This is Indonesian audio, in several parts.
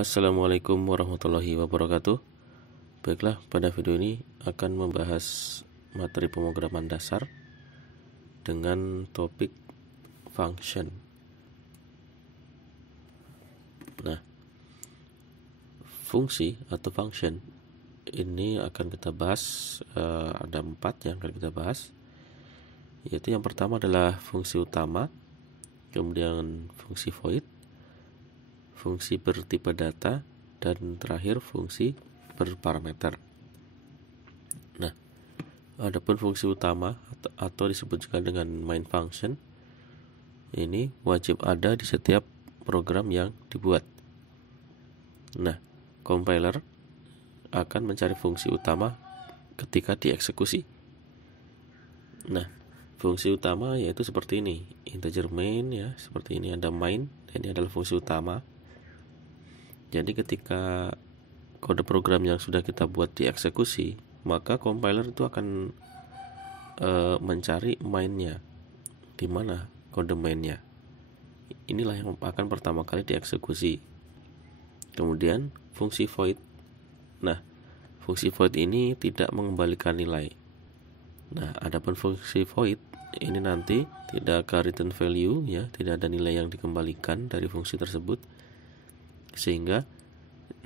Assalamualaikum warahmatullahi wabarakatuh. Baiklah, pada video ini akan membahas materi pemrograman dasar dengan topik function. Nah, fungsi atau function ini akan kita bahas, ada 4 yang akan kita bahas, yaitu yang pertama adalah fungsi utama, kemudian fungsi void, fungsi bertipe data, dan terakhir fungsi berparameter. Nah, adapun fungsi utama atau disebut juga dengan main function, ini wajib ada di setiap program yang dibuat. Nah, compiler akan mencari fungsi utama ketika dieksekusi. Nah, fungsi utama yaitu seperti ini, integer main ya, seperti ini ada main, dan ini adalah fungsi utama. Jadi ketika kode program yang sudah kita buat dieksekusi, maka compiler itu akan mencari mainnya. Di mana kode mainnya? Inilah yang akan pertama kali dieksekusi. Kemudian fungsi void. Nah, fungsi void ini tidak mengembalikan nilai. Nah, adapun fungsi void ini nanti tidak ada return value ya, tidak ada nilai yang dikembalikan dari fungsi tersebut. Sehingga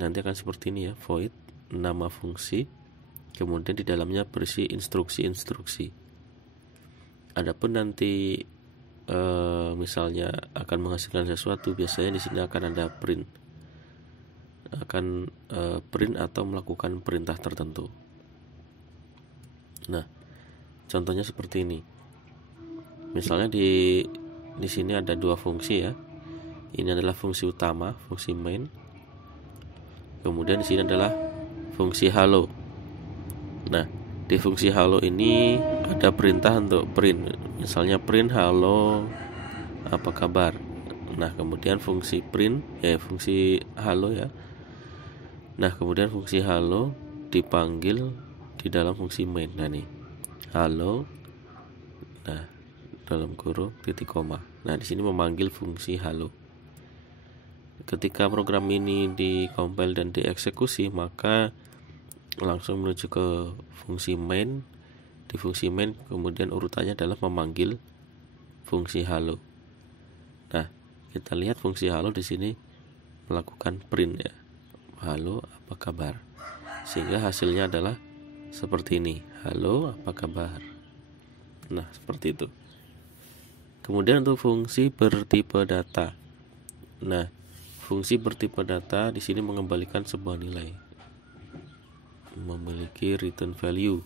nanti akan seperti ini ya, void nama fungsi, kemudian di dalamnya berisi instruksi-instruksi. Adapun nanti misalnya akan menghasilkan sesuatu, biasanya di sini akan ada print, print atau melakukan perintah tertentu. Nah, contohnya seperti ini. Misalnya di sini ada 2 fungsi ya. Ini adalah fungsi utama, fungsi main. Kemudian di sini adalah fungsi hello. Nah, di fungsi hello ini ada perintah untuk print. Misalnya print hello, apa kabar? Nah, kemudian fungsi print fungsi hello ya. Nah, kemudian fungsi hello dipanggil di dalam fungsi main. Nah, nih. Hello. Nah, dalam kurung titik koma. Nah, di sini memanggil fungsi hello. Ketika program ini dikompil dan dieksekusi, maka langsung menuju ke fungsi main. Di fungsi main kemudian urutannya adalah memanggil fungsi hello. Nah, kita lihat fungsi hello di sini melakukan print ya. Halo, apa kabar? Sehingga hasilnya adalah seperti ini. Halo, apa kabar? Nah, seperti itu. Kemudian untuk fungsi bertipe data. Nah, fungsi bertipe data di sini mengembalikan sebuah nilai, memiliki return value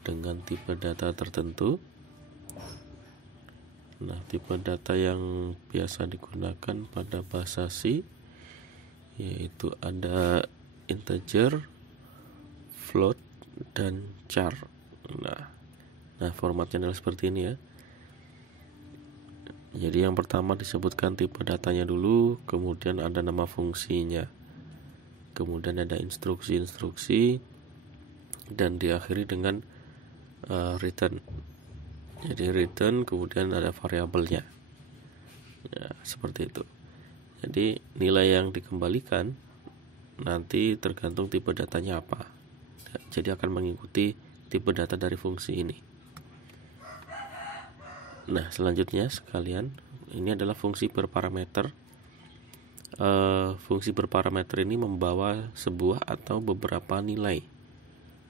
dengan tipe data tertentu. Nah, tipe data yang biasa digunakan pada bahasa C yaitu ada integer, float, dan char. Nah, formatnya adalah seperti ini ya. Jadi yang pertama disebutkan tipe datanya dulu, kemudian ada nama fungsinya, kemudian ada instruksi-instruksi, dan diakhiri dengan return. Jadi return kemudian ada variabelnya ya, seperti itu. Jadi nilai yang dikembalikan nanti tergantung tipe datanya apa. Jadi akan mengikuti tipe data dari fungsi ini. Nah, selanjutnya sekalian, ini adalah fungsi berparameter. Fungsi berparameter ini membawa sebuah atau beberapa nilai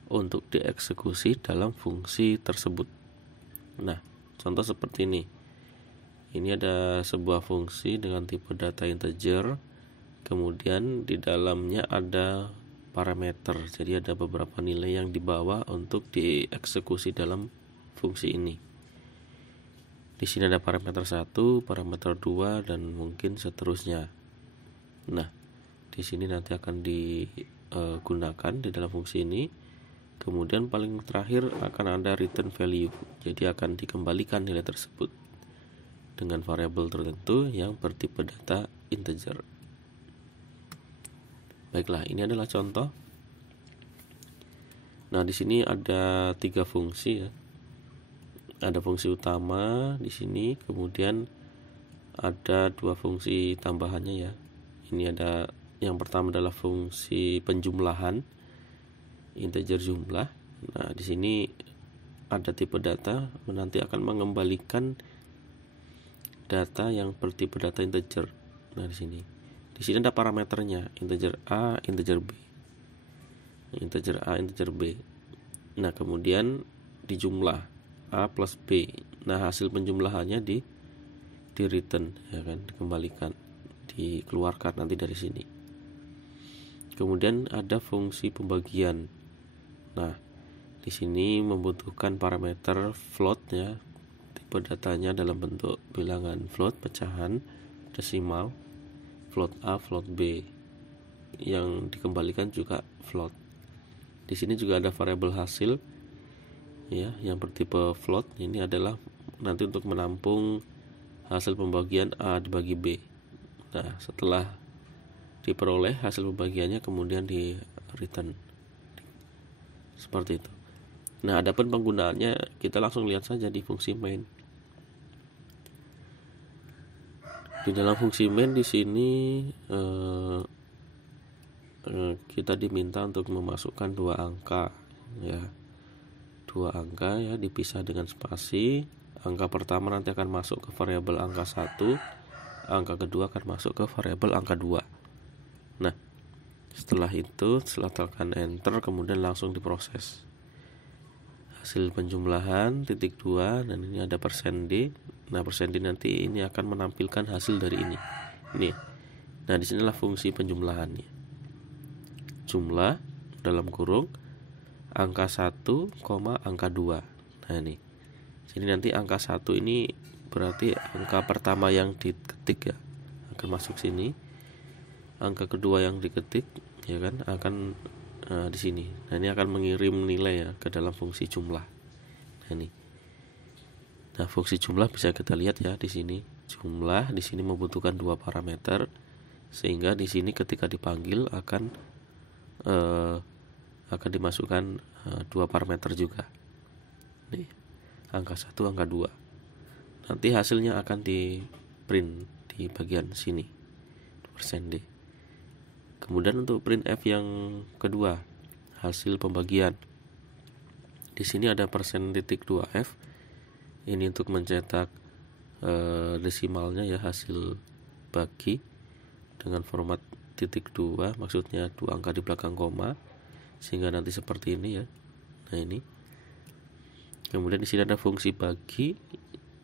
untuk dieksekusi dalam fungsi tersebut. Nah, contoh seperti ini. Ini ada sebuah fungsi dengan tipe data integer, kemudian di dalamnya ada parameter. Jadi ada beberapa nilai yang dibawa untuk dieksekusi dalam fungsi ini. Di sini ada parameter 1, parameter 2, dan mungkin seterusnya. Nah, di sini nanti akan digunakan di dalam fungsi ini. Kemudian paling terakhir akan ada return value. Jadi akan dikembalikan nilai tersebut dengan variabel tertentu yang bertipe data integer. Baiklah, ini adalah contoh. Nah, di sini ada 3 fungsi ya. Ada fungsi utama di sini, kemudian ada 2 fungsi tambahannya ya. Ini ada Yang pertama adalah fungsi penjumlahan, integer jumlah. Nah, di sini ada tipe data, nanti akan mengembalikan data yang bertipe data integer. Nah, di sini ada parameternya, integer A, integer B. Integer A, integer B. Nah, kemudian dijumlah A plus B. Nah, hasil penjumlahannya di return, ya kan, dikembalikan, dikeluarkan nanti dari sini. Kemudian ada fungsi pembagian. Nah, di sini membutuhkan parameter float, ya, tipe datanya dalam bentuk bilangan float, pecahan, desimal, float A, float B. Yang dikembalikan juga float. Di sini juga ada variabel hasil, ya, yang bertipe float. Ini adalah nanti untuk menampung hasil pembagian A dibagi B. Nah, setelah diperoleh hasil pembagiannya kemudian di return seperti itu. Nah, adapun penggunaannya kita langsung lihat saja di fungsi main. Di dalam fungsi main di sini kita diminta untuk memasukkan dua angka, ya, dua angka, ya, dipisah dengan spasi. Angka pertama nanti akan masuk ke variabel angka 1, angka kedua akan masuk ke variabel angka 2. Nah, setelah itu, setelah tekan enter, kemudian langsung diproses hasil penjumlahan titik 2, dan ini ada %d. Nah, %d nanti ini akan menampilkan hasil dari ini. Nah, disinilah fungsi penjumlahannya. Jumlah dalam kurung angka 1, angka 2. Nah, ini. Jadi nanti angka 1 ini berarti angka pertama yang diketik, ya, akan masuk sini. Angka kedua yang diketik, ya kan, akan di sini. Nah, ini akan mengirim nilai, ya, ke dalam fungsi jumlah. Nah, ini. Nah, fungsi jumlah bisa kita lihat, ya, di sini. Jumlah di sini membutuhkan dua parameter, sehingga di sini ketika dipanggil akan dimasukkan dua parameter juga. Nih, angka 1, angka 2. Nanti hasilnya akan di print di bagian sini, %d. Kemudian untuk printf yang kedua, hasil pembagian. Di sini ada %.2f. Ini untuk mencetak desimalnya, ya, hasil bagi dengan format .2, maksudnya dua angka di belakang koma, sehingga nanti seperti ini, ya. Nah, ini. Kemudian di sini ada fungsi bagi.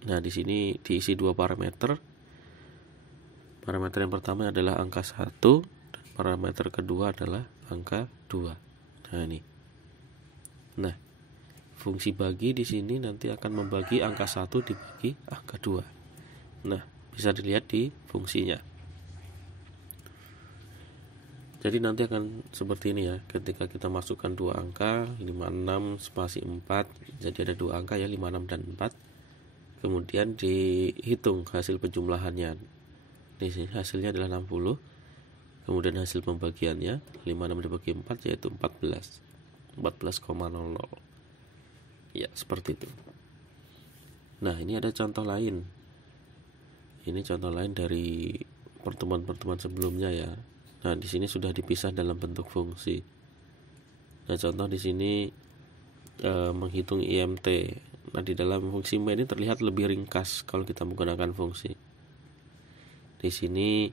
Nah, di sini diisi dua parameter. Parameter yang pertama adalah angka 1, dan parameter kedua adalah angka 2. Nah, ini. Nah, fungsi bagi di sini nanti akan membagi angka 1 dibagi angka 2. Nah, bisa dilihat di fungsinya. Jadi nanti akan seperti ini, ya, ketika kita masukkan dua angka 56 spasi 4, jadi ada dua angka, ya, 56 dan 4. Kemudian dihitung hasil penjumlahannya. Di sini hasilnya adalah 60. Kemudian hasil pembagiannya 56 dibagi 4 yaitu 14,00. Ya, seperti itu. Nah, ini ada contoh lain. Ini contoh lain dari pertemuan-pertemuan sebelumnya, ya. Nah, di sini sudah dipisah dalam bentuk fungsi. Nah, contoh di sini menghitung IMT. Nah, di dalam fungsi main ini terlihat lebih ringkas kalau kita menggunakan fungsi. Di sini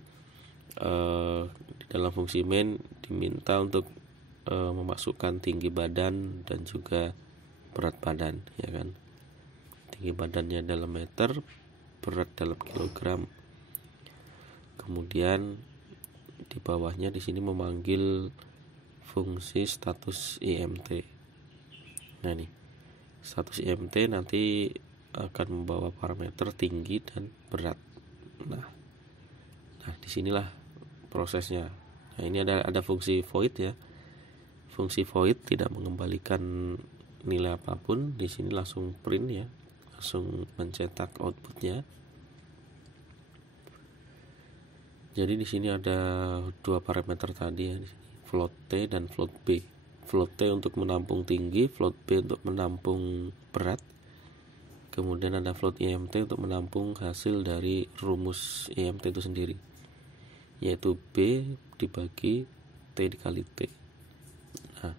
di dalam fungsi main diminta untuk memasukkan tinggi badan dan juga berat badan, ya kan. Tinggi badannya dalam meter, berat dalam kilogram. Kemudian di bawahnya di sini memanggil fungsi status IMT. Nah, nih, status IMT nanti akan membawa parameter tinggi dan berat. Nah, disinilah prosesnya. Nah, ini ada fungsi void, ya. Fungsi void tidak mengembalikan nilai apapun. Di sini langsung print, ya, langsung mencetak outputnya. Jadi di sini ada dua parameter tadi, ya, di sini float T dan float B. Float T untuk menampung tinggi, float B untuk menampung berat. Kemudian ada float IMT untuk menampung hasil dari rumus IMT itu sendiri. yaitu B dibagi T dikali T. Nah,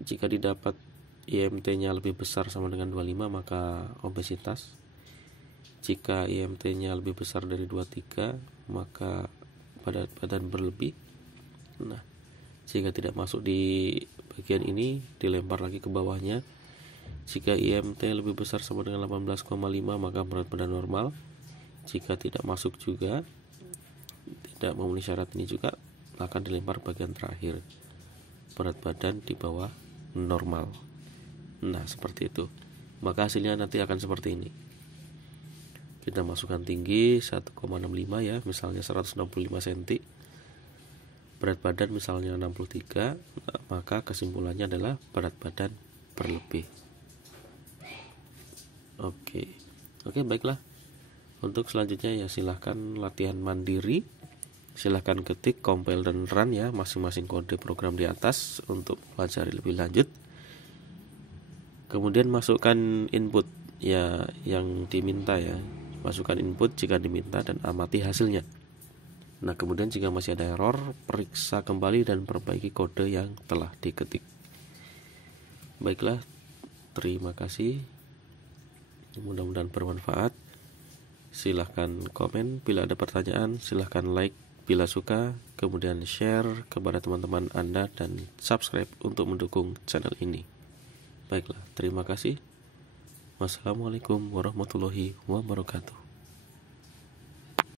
jika didapat IMT-nya lebih besar sama dengan 25 maka obesitas. Jika IMT-nya lebih besar dari 23 maka badan berlebih. Nah, jika tidak masuk di bagian ini dilempar lagi ke bawahnya. Jika IMT lebih besar sama dengan 18,5 maka berat badan normal. Jika tidak masuk juga, tidak memenuhi syarat ini juga, akan dilempar bagian terakhir, berat badan di bawah normal. Nah, seperti itu. Maka hasilnya nanti akan seperti ini. Kita masukkan tinggi 1,65 ya, misalnya 165 cm. Berat badan misalnya 63, maka kesimpulannya adalah berat badan berlebih. Oke, baiklah. Untuk selanjutnya ya silahkan latihan mandiri. Silahkan ketik, compile dan run ya masing-masing kode program di atas untuk pelajari lebih lanjut. Kemudian masukkan input ya yang diminta ya. Masukkan input jika diminta dan amati hasilnya. Nah, kemudian jika masih ada error, periksa kembali dan perbaiki kode yang telah diketik. Baiklah, terima kasih. Mudah-mudahan bermanfaat. Silahkan komen bila ada pertanyaan, silahkan like bila suka, kemudian share kepada teman-teman Anda dan subscribe untuk mendukung channel ini. Baiklah, terima kasih. Wassalamualaikum warahmatullahi wabarakatuh.